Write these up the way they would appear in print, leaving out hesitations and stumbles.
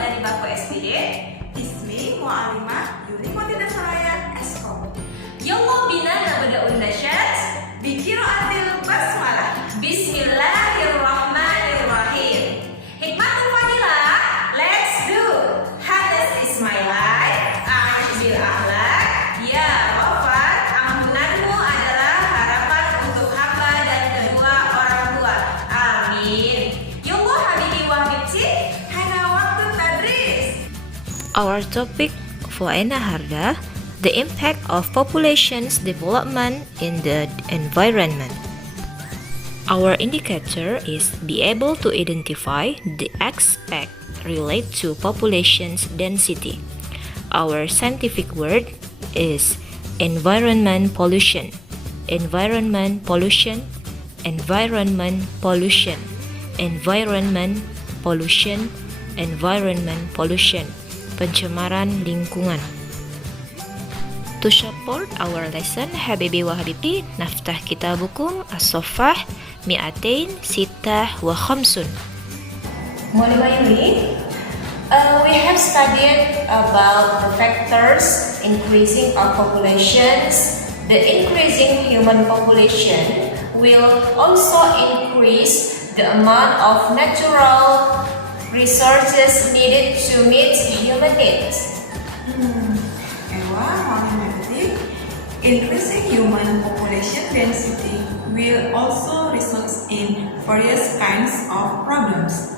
dari Bako SPD. Ismi Mu'alimah Yuli Motina Saraya Eskom. Yallah bina nabda undashat. Bikiro adil basmalah. Bismillahirrahmanirrahim. Hikmatul fadilah. Let's do. Hadis is my life. Aish bil akhlak. Ya wafat, ampunanmu adalah harapan untuk hamba dan kedua orang tua. Amin. Yallah habibi wa habibti. Hana waktu tadris. Our topic for Harda, the impact of population's development in the environment. Our indicator is be able to identify the aspect related to population's density. Our scientific word is environment pollution. Environment pollution. Environment pollution. Environment pollution. Environment pollution. Pencemaran lingkungan. To support our lesson, Habibi wa Habibti, naftah kitabukum as-safah 256. Mu'alimah Yuli, we have studied about the factors increasing our populations. The increasing human population will also increase the amount of natural resources needed to meet human needs. Increasing human population density will also result in various kinds of problems.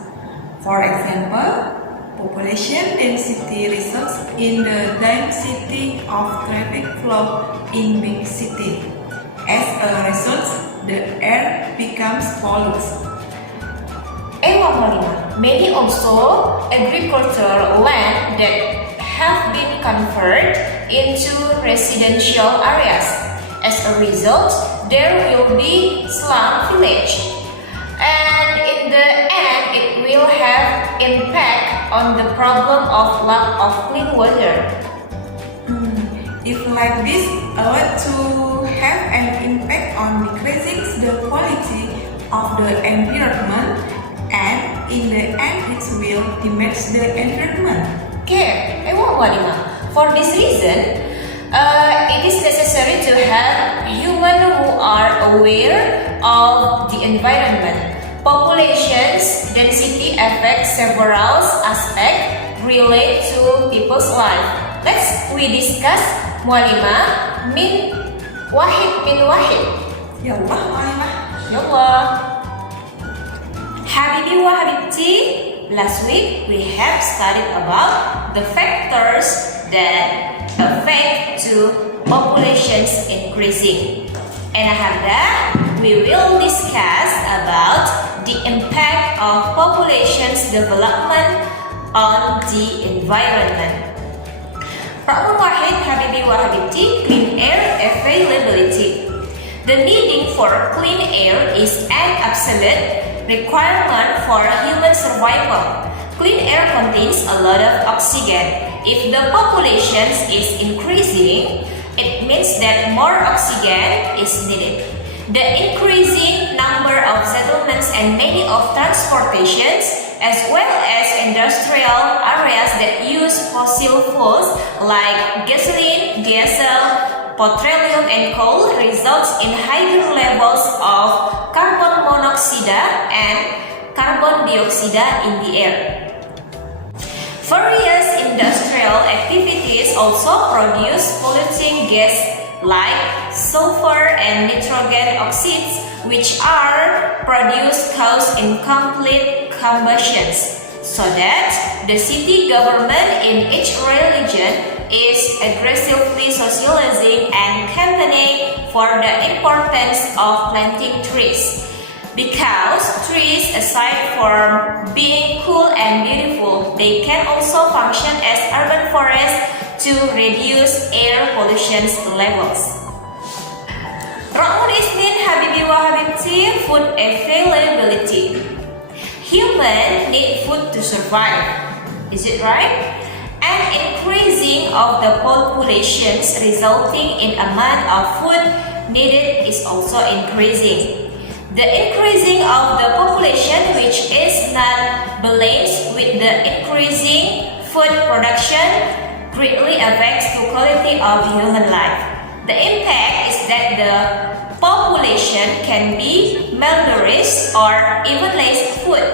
For example, population density results in the density of traffic flow in big cities. As a result, the air becomes polluted. Many also agricultural land that have been converted into residential areas. As a result, there will be slum village, and in the end, it will have impact on the problem of lack of clean water. If like this, ought to have an impact on decreasing the quality of the environment, and in the end, it will damage the environment. Okay, for this reason, it is necessary to have humans who are aware of the environment. Population's density affects several aspects related to people's life. Let's discuss Mu'alimah min wahid. Yallah, Mu'alimah. Yallah. Habibi wa habibti. Last week, we have studied about the factors that affect to populations increasing. And after we will discuss about the impact of population's development on the environment. Ra'mun wahid habibi wa habibti, clean air availability. The needing for clean air is an absolute requirement for human survival. Clean air contains a lot of oxygen. If the population is increasing, it means that more oxygen is needed. The increasing number of settlements and many of transportations, as well as industrial areas that use fossil fuels like gasoline, diesel, petroleum and coal results in higher levels of carbon monoxide and carbon dioxide in the air. Various industrial activities also produce polluting gas like sulfur and nitrogen oxides, which are produced cause incomplete combustions, so that the city government in each region is aggressively socializing and campaigning for the importance of planting trees. Because trees, aside from being cool and beautiful, they can also function as urban forests to reduce air pollution levels. Ra'mun isnin habibi wa habibti, food availability. Humans need food to survive. Is it right? And increasing of the populations resulting in amount of food needed is also increasing. The increasing of the population, which is not balanced with the increasing food production, greatly affects the quality of human life. The impact is that the population can be malnourished or even less food,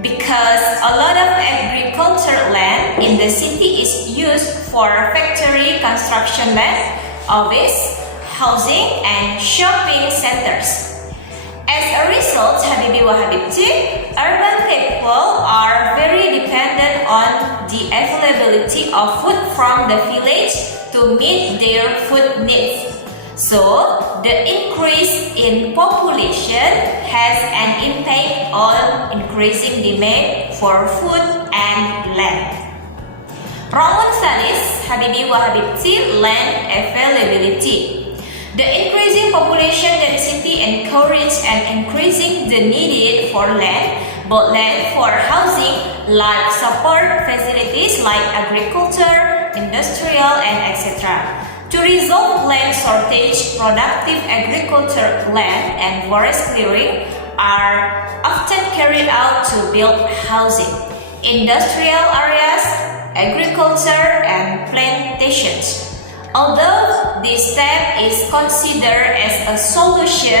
because a lot of agricultural land in the city is used for factory construction land, office, housing, and shopping centers. As a result, Habibi wa Habibti, urban people are very dependent on the availability of food from the village to meet their food needs. So, the increase in population has an impact on increasing demand for food and land. Roman studies Habibi wa Habibti land availability. The increasing population density encourages and increasing the need for land, both land for housing, life support facilities like agriculture, industrial, and etc. To resolve land shortage, productive agriculture land and forest clearing are often carried out to build housing, industrial areas, agriculture, and plantations. Although this step is considered as a solution,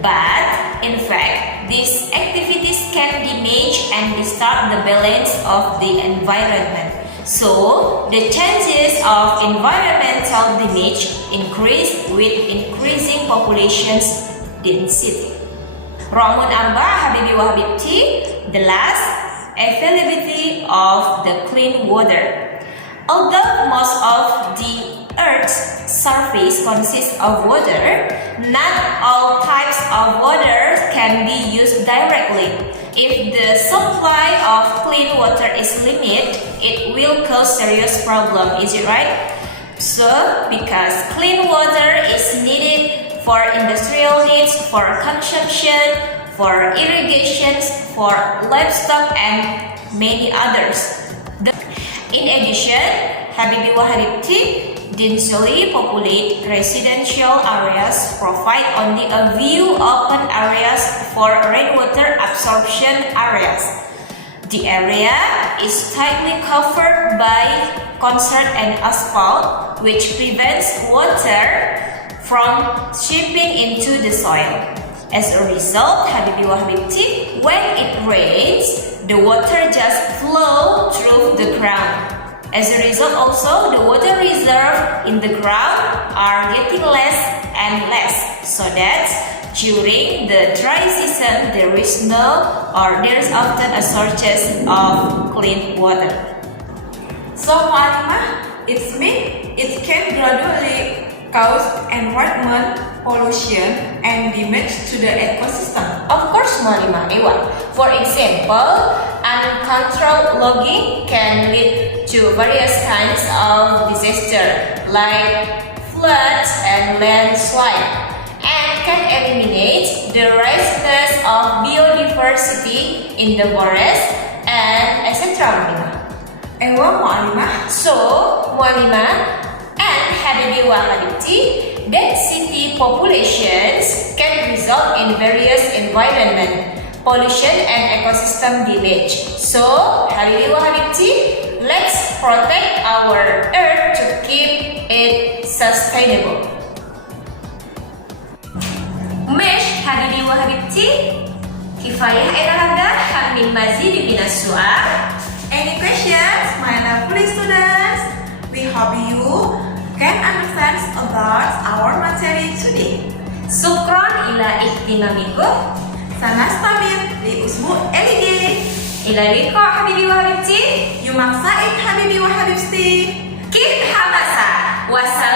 but in fact, these activities can damage and disturb the balance of the environment. So, the chances of environmental damage increase with increasing population density. Romun arba Habibi wa Habibti, the last, availability of the clean water. Although most of the Earth's surface consists of water, not all types of water can be used directly. If the supply of clean water is limited, it will cause serious problem, is it right? So, because clean water is needed for industrial needs, for consumption, for irrigation, for livestock, and many others. In addition, Habibi wa Habibti densely populate residential areas, provide only a few open areas for rainwater absorption areas. The area is tightly covered by concrete and asphalt, which prevents water from seeping into the soil. As a result, Habibi wa Habibti, when it rains, the water just flows through the ground. As a result also, the water reserve in the ground are getting less and less, so that during the dry season there is often a shortage of clean water. So, Mu'alimah, it means it can gradually cause environment pollution and damage to the ecosystem. Of course, Mu'alimah, Ewa. For example, uncontrolled logging can lead to various kinds of disaster like floods and landslide, and can eliminate the richness of biodiversity in the forest and etc. Ewa, Mu'alimah. So, Mu'alimah and Habibi wa Habibti, that city populations can result in various environment, pollution, and ecosystem damage. So, Habibi wa Habibti, let's protect our earth to keep it sustainable. Mesh Habibi wa Habibti, kifayah irahada hammin mazid min as-su'al. Any questions, my lovely students? We hope you can understand about our material today. Syukran ila ihtimamikum. Sanastamir li usbu elige. Ila liqa Habibi wa Habibti. Yumak Said Habibi wa Habibti. Kif hamasa. Wassalam.